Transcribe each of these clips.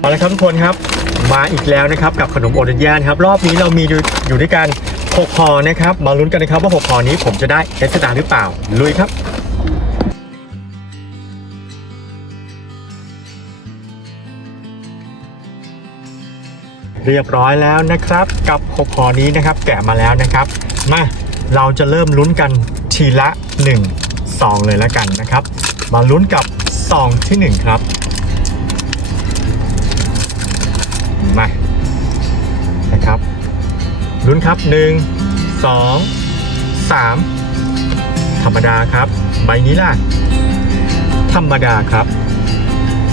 เอาละครับทุกคนครับมาอีกแล้วนะครับกับขนมโอเดนยานครับรอบนี้เรามีอยู่ด้วยกัน6ห่อนะครับมาลุ้นกันนะครับว่า6ห่อนี้ผมจะได้เอสตาหรือเปล่าลุยครับเรียบร้อยแล้วนะครับ กับ6ห่อนี้นะครับแกะมาแล้วนะครับ มาเราจะเริ่มลุ้นกันทีละ1 2เลยแล้วกันนะครับ มาลุ้นกับซองที่ 1 ครับ มานะครับลุ้นครับ 1 2 3 ธรรมดาครับ ใบนี้ล่ะ ธรรมดาครับ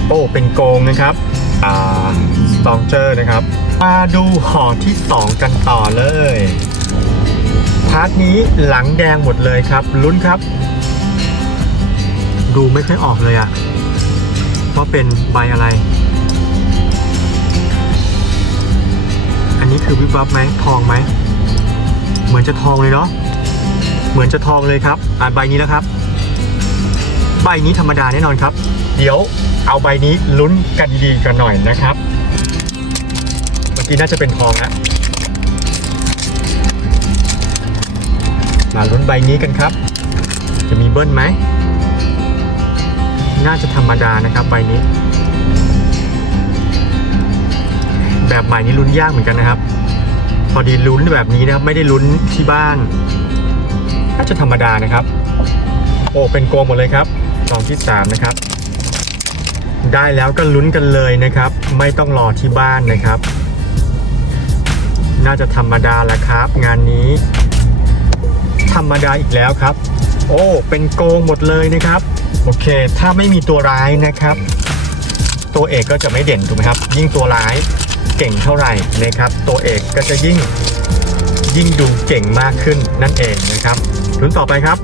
โอ้เป็นโกงนะครับอ่าสตองเจอร์นะครับ มาดูห่อที่ 2 กันต่อเลยพาร์ทนี้หลังแดงหมดเลยครับ ลุ้นครับ ดูไม่ค่อยออกเลยอะว่าเป็นใบอะไร นนี้คือวิบวับไหมทองไหม เหมือนจะทองเลยเนาะ เหมือนจะทองเลยครับ อ่านใบนี้แล้วครับ ใบนี้ธรรมดาแน่นอนครับ เดี๋ยวเอาใบนี้ลุ้นกันดีๆกันหน่อยนะครับ เมื่อกี้น่าจะเป็นทองแล้วมาลุ้นใบนี้กันครับ จะมีเบิ้ลไหม น่าจะธรรมดานะครับใบนี้ ใหม่นี้ลุ้นยากเหมือนกันนะครับ พอดีลุ้นแบบนี้นะครับ ไม่ได้ลุ้นที่บ้านน่าจะธรรมดานะครับ โอ้เป็นโกงหมดเลยครับซองที่สามนะครับ ได้แล้วก็ลุ้นกันเลยนะครับ ไม่ต้องรอที่บ้านนะครับ น่าจะธรรมดาแหละครับ งานนี้ ธรรมดาอีกแล้วครับ โอ้ เป็นโกงหมดเลยนะครับ โอเค ถ้าไม่มีตัวร้ายนะครับ ตัวเอกก็จะไม่เด่นถูกไหมครับ ยิ่งตัวร้าย เก่งเท่าไหร่นะครับ ตัวเอกก็จะยิ่งยิ่งดูเก่งมากขึ้นนั่นเองนะครับลุนต่อไปครับ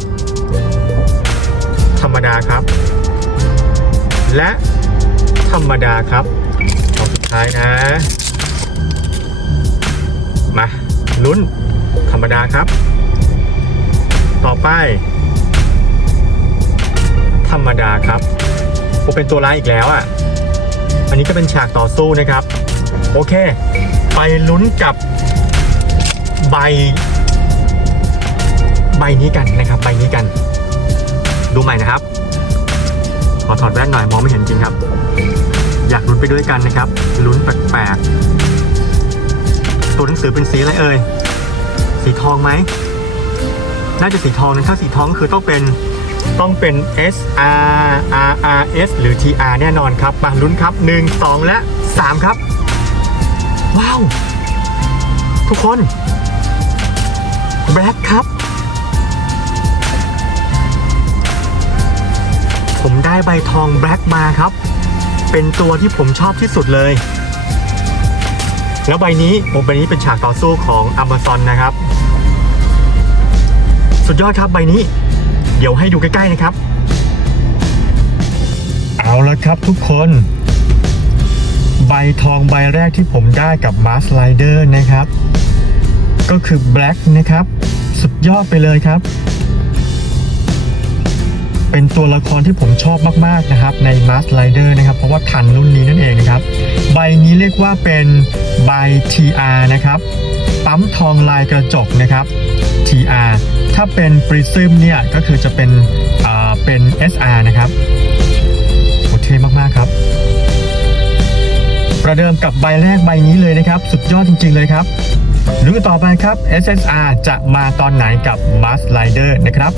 ธรรมดาครับ และธรรมดาครับเอาสุดท้ายนะ มาลุ้นธรรมดาครับ ต่อไป ธรรมดาครับโอเป็นตัวร้ายอีกแล้วอะ อันนี้ก็เป็นฉากต่อสู้นะครับ โอเค ไปลุ้นกับใบ ใบนี้กันนะครับ ใบนี้กัน ดูใหม่นะครับ ขอถอดแว่นหน่อยมองไม่เห็นจริงครับ อยากลุ้นไปด้วยกันนะครับ ลุ้นแปลกๆตัวหนังสือเป็นสีอะไรเอ่ยสีทองไหมน่าจะสีทองนะถ้าสีทองก็คือต้องเป็น ต้องเป็น S R R R S หรือ T R แน่นอนครับมาลุ้นครับ 1 2 และ 3 ครับ ว้าว ทุกคนแบล็คครับ ผมได้ใบทองแบล็คมาครับ เป็นตัวที่ผมชอบที่สุดเลย แล้วใบนี้ผมใบนี้เป็นฉากต่อสู้ของ Amazon นะครับ สุดยอดครับใบนี้ ดี๋ยวให้ดูใกล้ๆนะครับ เอาละครับทุกคน ใบทองใบแรกที่ผมได้กับ Mars Rider นะครับ ก็คือ Black นะครับ สุดยอดไปเลยครับ เป็นตัวละครที่ผมชอบมากๆนะครับใน Mars Rider นะครับ เพราะว่าทันรุ่นนี้นั่นเองนะครับ ใบนี้เรียกว่าเป็นใบ TR นะครับ ปั๊มทองลายกระจกนะครับ TR ถ้าเป็นปริซึมเนี่ยก็คือจะเป็นอ่าเป็น SR นะครับโอเท่มาก ๆ ครับ ประเดิมกับใบแรกใบนี้เลยนะครับ สุดยอดจริง ๆ เลยครับดูต่อไปครับ SSR จะมาตอนไหนกับ Mass Rider นะครับ